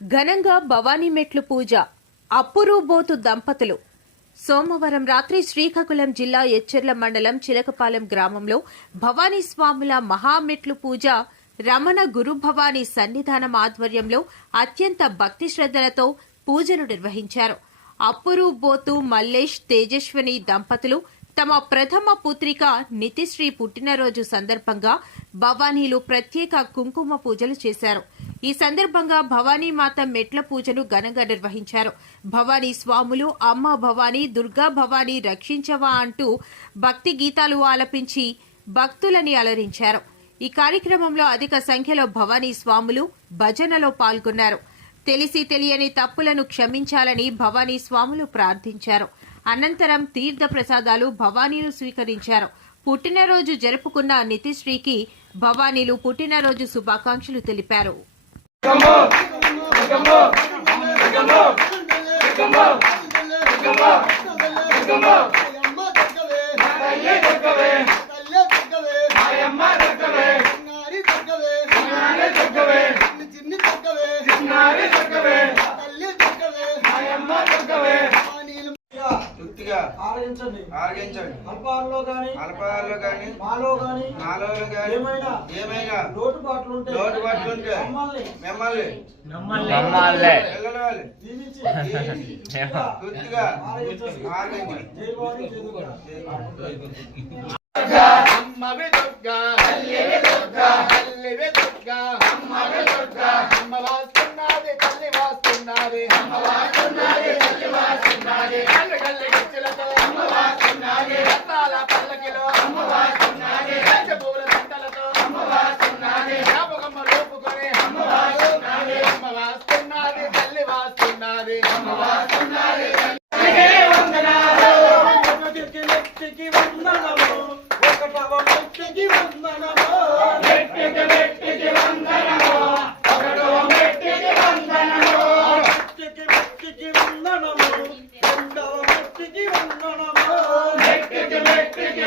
ఘనంగా భవానీ మెట్లు పూజ అప్పురూబోతు దంపతులు. సోమవారం రాత్రి శ్రీకాకుళం జిల్లా ఎచ్చెర్ల మండలం చిలకపాలెం గ్రామంలో భవానీ స్వాముల మహామెట్లు పూజ రమణ గురు భవానీ సన్నిధానం ఆధ్వర్యంలో అత్యంత భక్తి శ్రద్ధలతో పూజలు నిర్వహించారు. అప్పురూబోతు మల్లేష్ తేజస్విని దంపతులు తమ ప్రథమ పుత్రిక నితిశ్రీ పుట్టినరోజు సందర్భంగా భవానీలు ప్రత్యేక కుంకుమ పూజలు చేశారు. ఈ సందర్భంగా భవానీ మాత మెట్ల పూజను ఘనంగా నిర్వహించారు. భవానీ స్వాములు అమ్మ భవానీ దుర్గా భవానీ రక్షించవా అంటూ భక్తి గీతాలు ఆలపించి భక్తులని అలరించారు. ఈ కార్యక్రమంలో అధిక సంఖ్యలో భవానీ స్వాములు భజనలో పాల్గొన్నారు. తెలిసి తెలియని తప్పులను క్షమించాలని భవానీ స్వాములు ప్రార్థించారు. అనంతరం తీర్థ ప్రసాదాలు భవానీలు స్వీకరించారు పుట్టినరోజు జరుపుకున్న నితిశ్రీకి భవానీలు పుట్టినరోజు శుభాకాంక్షలు తెలిపారు తృప్తిగా ఆరగించండి ఆరగించండి అల్పాల్లో గాని అల్పాల్లో గాని మాలో గాని నాలో గాని ఏమైనా ఏమైనా లోటుపాట్లు ఉంటే లోటుపాట్లు ఉంటే మమ్మల్ని మిమ్మల్ని నమ్మాలే పిల్లలు దీవించి ఆరగించండి. ఆరగించండి జై భవాని, జై. అమ్మవి దుర్గా తల్లివి దుర్గా తల్లివి దుర్గా అమ్మవి దుర్గా అమ్మ వాస్తున్నది తల్లి వాస్తున్నది అమ్మ వాస్తున్నది తల్లి వాస్తున్నది అమ్మ వాస్తున్నది రత్నాల పల్లకిలో అమ్మ వాస్తున్నది పంచపూల దండలతో అమ్మ వాస్తున్నది జ్ఞాపకమ్మ లోపుకొని అమ్మ వాస్తున్నది అమ్మ వాస్తున్నది తల్లి వాస్తున్నది అమ్మ వాస్తున్నది ఒకటికి వ్యక్తికి వందనము. ఒకటవ వ్యక్తికి వందనము. వ్యక్తికి వ్యక్తికి వందనము రెండవ వ్యక్తికి వందనము. వ్యక్తికి వ్యక్తికి వందనము. రెండవ వ్యక్తికి